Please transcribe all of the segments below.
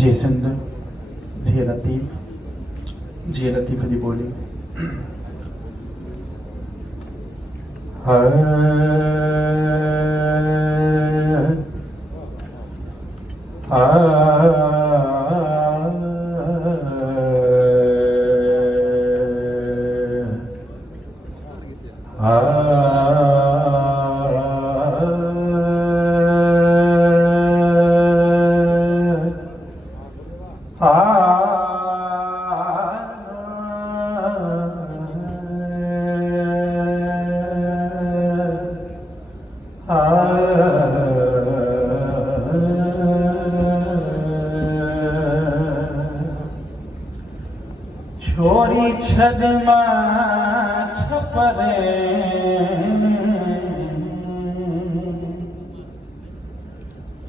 जी सिंध जी लतीफ़ जी बोली छोरी छदमा छपरे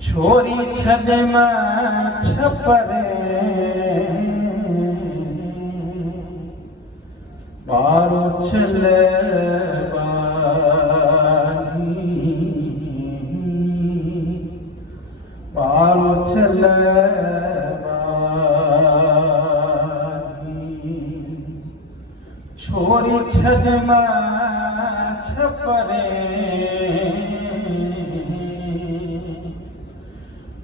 छोरी छदमा छपरे बारो चले बारो चले छोरी छदमा छपरे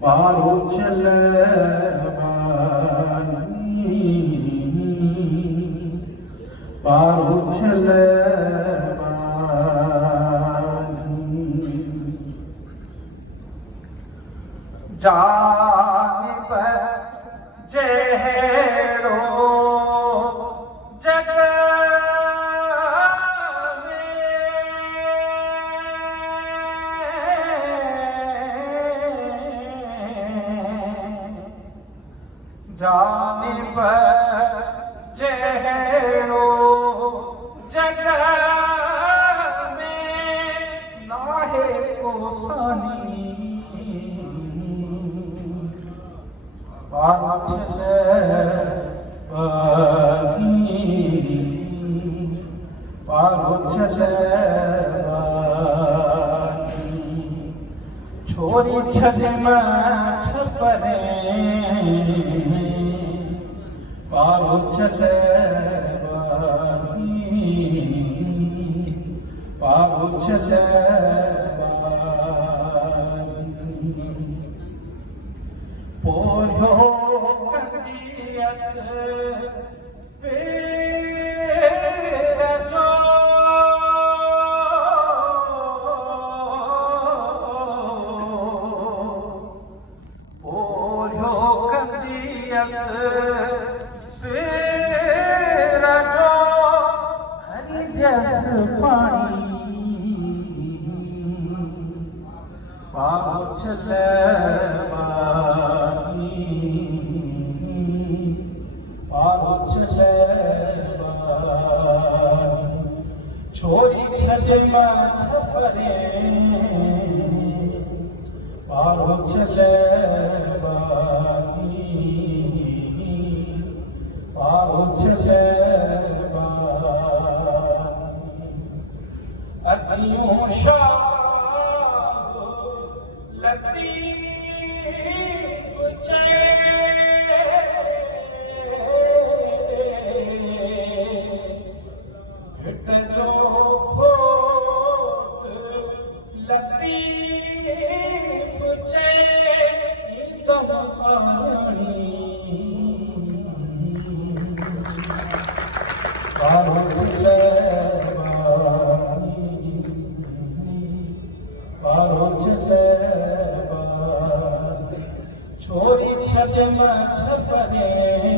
बारो चले बारो चले जानिब जेड़ो जग जानिब जेड़ो जग में नाहे सोसानी बाचले छोरी छदमा छपरे बारो चले बारो चले पोलो कंदियस पेरजो पोलो कंदियस पेरजो हरिदस पानी बारो चले छोरी छदमा छपरे बारो चले बारो चले अदियों शाह लतीफ चे जो लतीफ चे दमानी बारो चले बारो चले छोरी छदमा छपरे